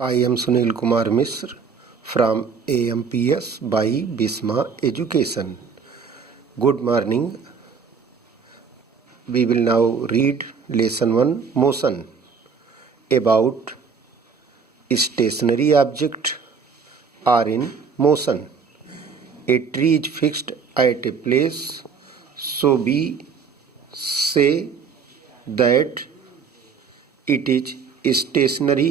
I am Sunil Kumar Misra from AMPS by Bisma Education. Good morning. We will now read lesson 1 motion. About stationary objects are in motion. A tree is fixed at a place, so we say that it is stationary.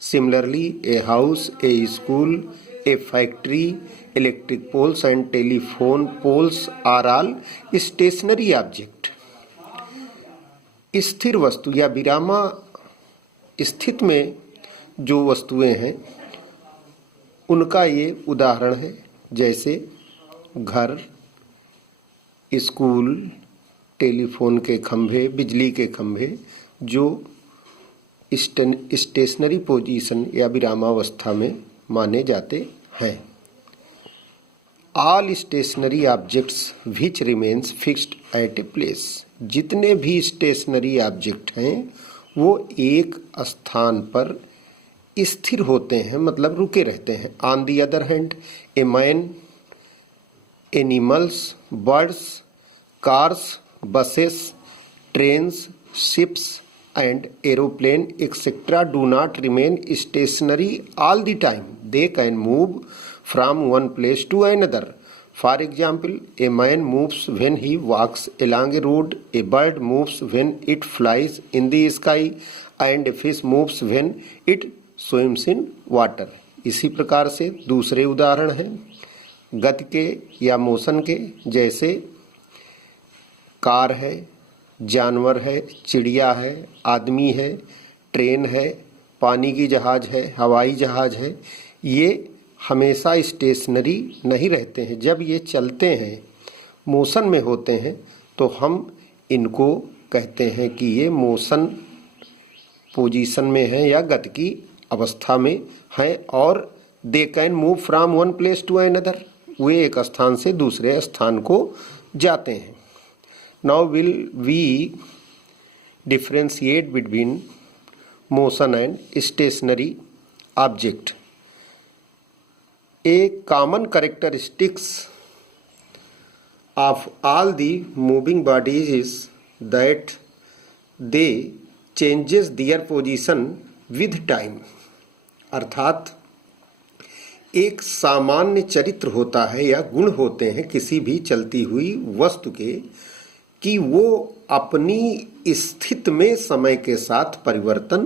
Similarly, a house, a school, a factory, electric poles and telephone poles are all stationary object. स्थिर वस्तु या विरामा स्थित में जो वस्तुएं हैं उनका ये उदाहरण है, जैसे घर, स्कूल, टेलीफोन के खंभे, बिजली के खंभे जो स्टेशनरी पोजीशन या विरामावस्था में माने जाते हैं। All stationary objects which remains fixed at a place. जितने भी स्टेशनरी ऑब्जेक्ट हैं वो एक स्थान पर स्थिर होते हैं, मतलब रुके रहते हैं। On the other hand, a man, animals, birds, cars, buses, trains, ships and aeroplane etc. do not remain stationary all the time. They can move from one place to another. For example, a man moves when he walks along a road, a bird moves when it flies in the sky, and a fish moves when it swims in water. इसी प्रकार से दूसरे उदाहरण हैं गति के या motion के, जैसे कार है, जानवर है, चिड़िया है, आदमी है, ट्रेन है, पानी की जहाज है, हवाई जहाज है। ये हमेशा स्टेशनरी नहीं रहते हैं। जब ये चलते हैं, मोशन में होते हैं, तो हम इनको कहते हैं कि ये मोशन पोजीशन में है या गति की अवस्था में है। और they can move from one place to another, वे एक स्थान से दूसरे स्थान को जाते हैं। Now will we differentiate between motion and stationary object. A common characteristics of all the moving bodies is that they changes their position with time. अर्थात एक सामान्य चरित्र होता है या गुण होते हैं किसी भी चलती हुई वस्तु के कि वो अपनी स्थिति में समय के साथ परिवर्तन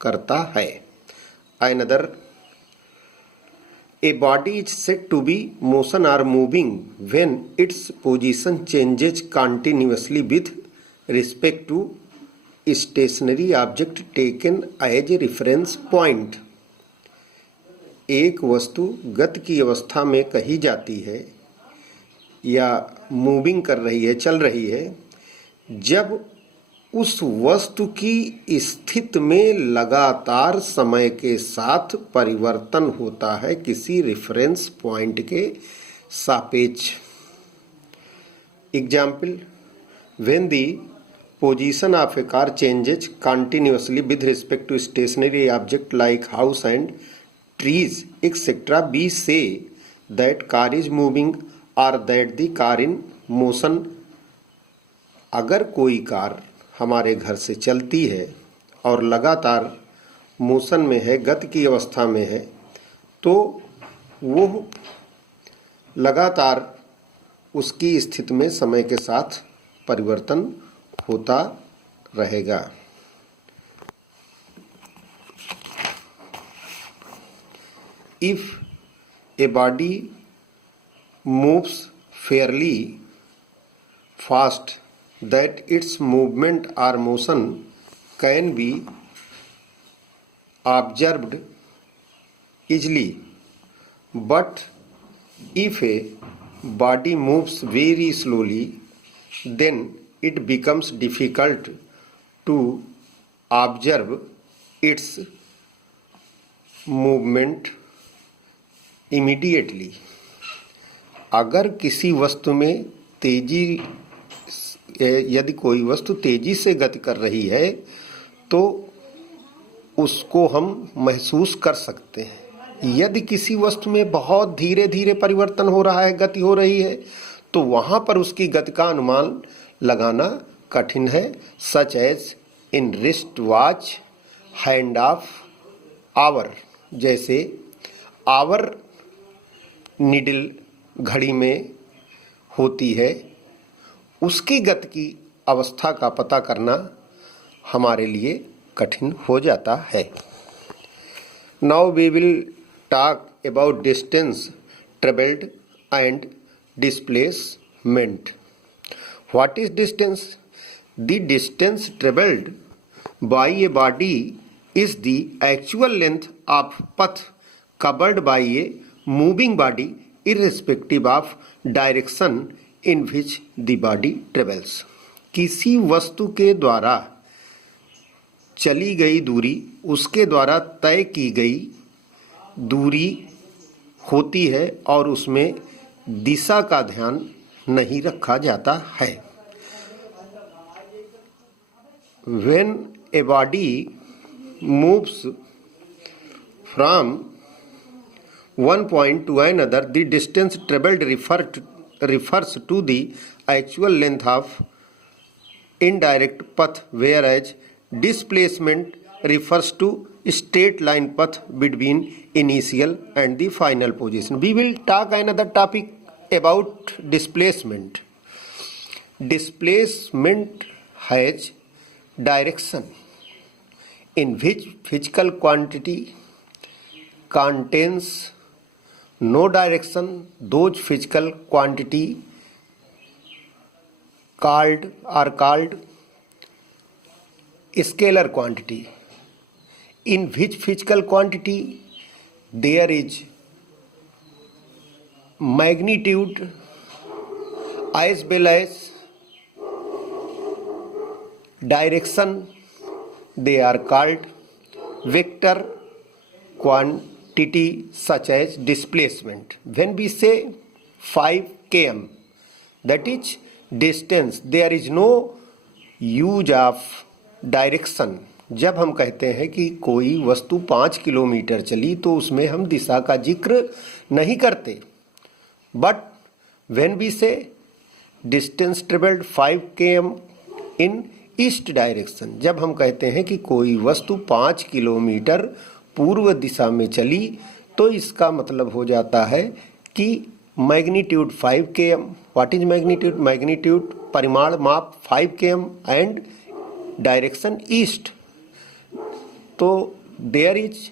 करता है। Another, a body is said to be motion or moving when its position changes continuously with respect to stationary object taken as a reference point. एक वस्तु गति की अवस्था में कही जाती है या मूविंग कर रही है, चल रही है, जब उस वस्तु की स्थिति में लगातार समय के साथ परिवर्तन होता है किसी रेफरेंस पॉइंट के सापेक्ष। Example, when the position of a car changes continuously with respect to stationary object like house and trees etcetera, we say that car is moving और that the car in motion. अगर कोई car हमारे घर से चलती है और लगातार मोशन में है, गति की अवस्था में है, तो वो लगातार उसकी स्थिति में समय के साथ परिवर्तन होता रहेगा। If a body moves fairly fast that its movement or motion can be observed easily, but if a body moves very slowly then it becomes difficult to observe its movement immediately. अगर किसी वस्तु में यदि कोई वस्तु तेजी से गति कर रही है तो उसको हम महसूस कर सकते हैं। यदि किसी वस्तु में बहुत धीरे धीरे परिवर्तन हो रहा है, गति हो रही है, तो वहाँ पर उसकी गति का अनुमान लगाना कठिन है। Such as in wrist watch, hand of hour, जैसे आवर निडल घड़ी में होती है, उसकी गति की अवस्था का पता करना हमारे लिए कठिन हो जाता है। Now we will talk about distance travelled and displacement. What is distance? The distance travelled by a body is the actual length of path covered by a moving body irrespective of direction in which the body travels। किसी वस्तु के द्वारा चली गई दूरी उसके द्वारा तय की गई दूरी होती है और उसमें दिशा का ध्यान नहीं रखा जाता है। When a body moves from one point to another, the distance traveled refers to the actual length of indirect path, whereas displacement refers to straight line path between initial and the final position। We will talk another topic about displacement। Displacement has direction in which physical quantity contains no direction। Those physical quantity are called scalar quantity, in which physical quantity there is magnitude as well as direction। They are called vector quantity such as displacement। When we say 5 km, that is distance, there is no use of direction। जब हम कहते हैं कि कोई वस्तु 5 kilometre चली तो उसमें हम दिशा का जिक्र नहीं करते। But when we say distance traveled 5 km in east direction, जब हम कहते हैं कि कोई वस्तु 5 किलोमीटर पूर्व दिशा में चली तो इसका मतलब हो जाता है कि magnitude 5 km। What is magnitude? Magnitude परिमाण माप 5 km एंड डायरेक्शन ईस्ट। तो there is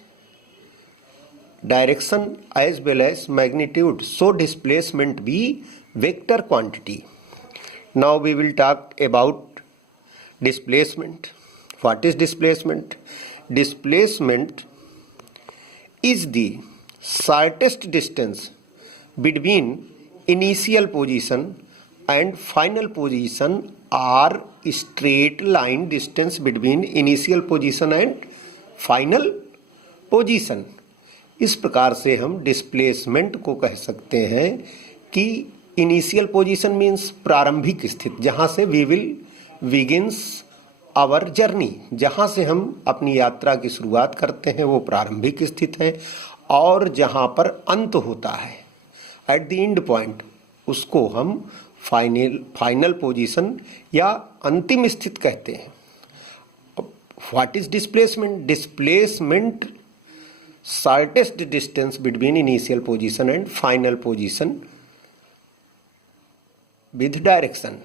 direction as well as magnitude, so displacement be vector quantity. Now we will talk about displacement। What is displacement? Displacement is the shortest distance between initial position and final position or straight line distance between initial position and final position। इस प्रकार से हम displacement को कह सकते हैं कि initial position means प्रारंभिक स्थिति, जहाँ से we will begins our journey, जहाँ से हम अपनी यात्रा की शुरुआत करते हैं वो प्रारंभिक स्थिति है, और जहाँ पर अंत होता है एट द एंड पॉइंट उसको हम फाइनल पोजीशन या अंतिम स्थिति कहते हैं। What is displacement? Displacement shortest distance between initial position and final position with direction.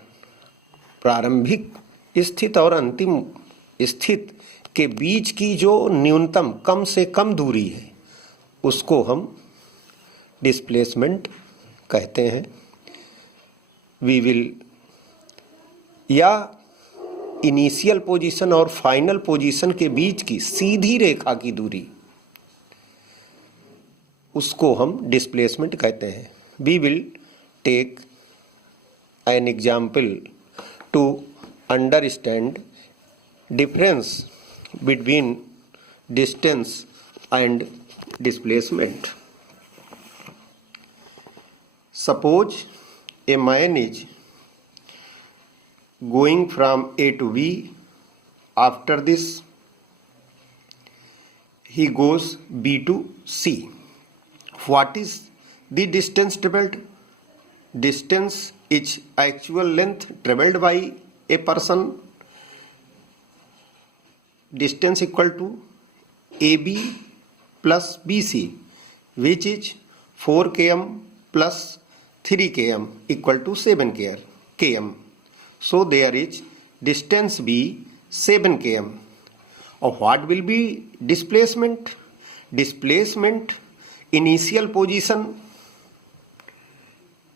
प्रारंभिक स्थिति और अंतिम स्थिति के बीच की जो न्यूनतम कम से कम दूरी है उसको हम डिस्प्लेसमेंट कहते हैं। वी विल या इनिशियल पोजीशन और फाइनल पोजीशन के बीच की सीधी रेखा की दूरी उसको हम डिस्प्लेसमेंट कहते हैं। We will take an example to understand difference between distance and displacement। Suppose a man is going from A to B। After this he goes B to C. What is the distance traveled? Distance is actual length traveled by a person. Distance equal to AB plus BC, which is 4 km plus 3 km equal to 7 km. So there is distance B 7 km. Or what will be displacement? Displacement initial position.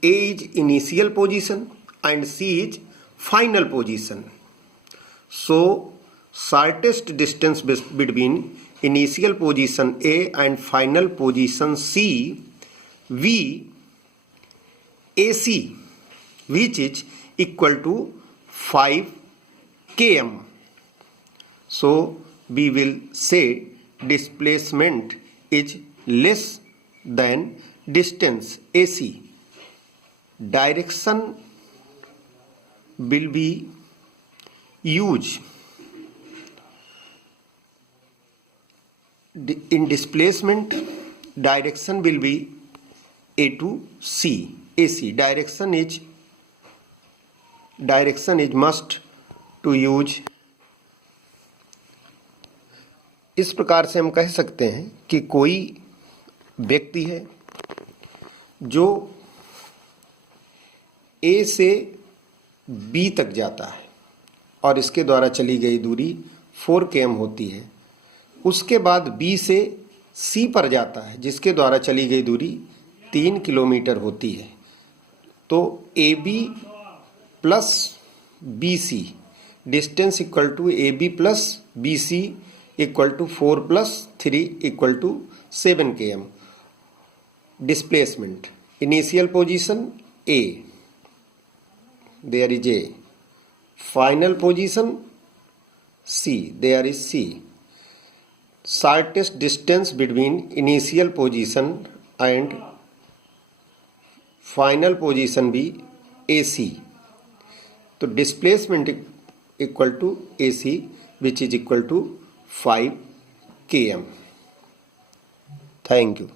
A is initial position and C is final position. So shortest distance between initial position A and final position C, V AC, which is equal to 5 km. So we will say displacement is less than distance AC. Direction will be used. In displacement, direction will be A to C. AC direction is must to use. इस प्रकार से हम कह सकते हैं कि कोई व्यक्ति है जो A से B तक जाता है और इसके द्वारा चली गई दूरी 4 km होती है। उसके बाद B से C पर जाता है जिसके द्वारा चली गई दूरी 3 किलोमीटर होती है। तो AB plus BC distance equal to AB plus BC equal to 4 plus 3 equal to 7 km. Displacement initial position A, there is A. Final position C, there is C. Shortest distance between initial position and final position भी AC. तो displacement equal to AC, which is equal to 5 km. Thank you.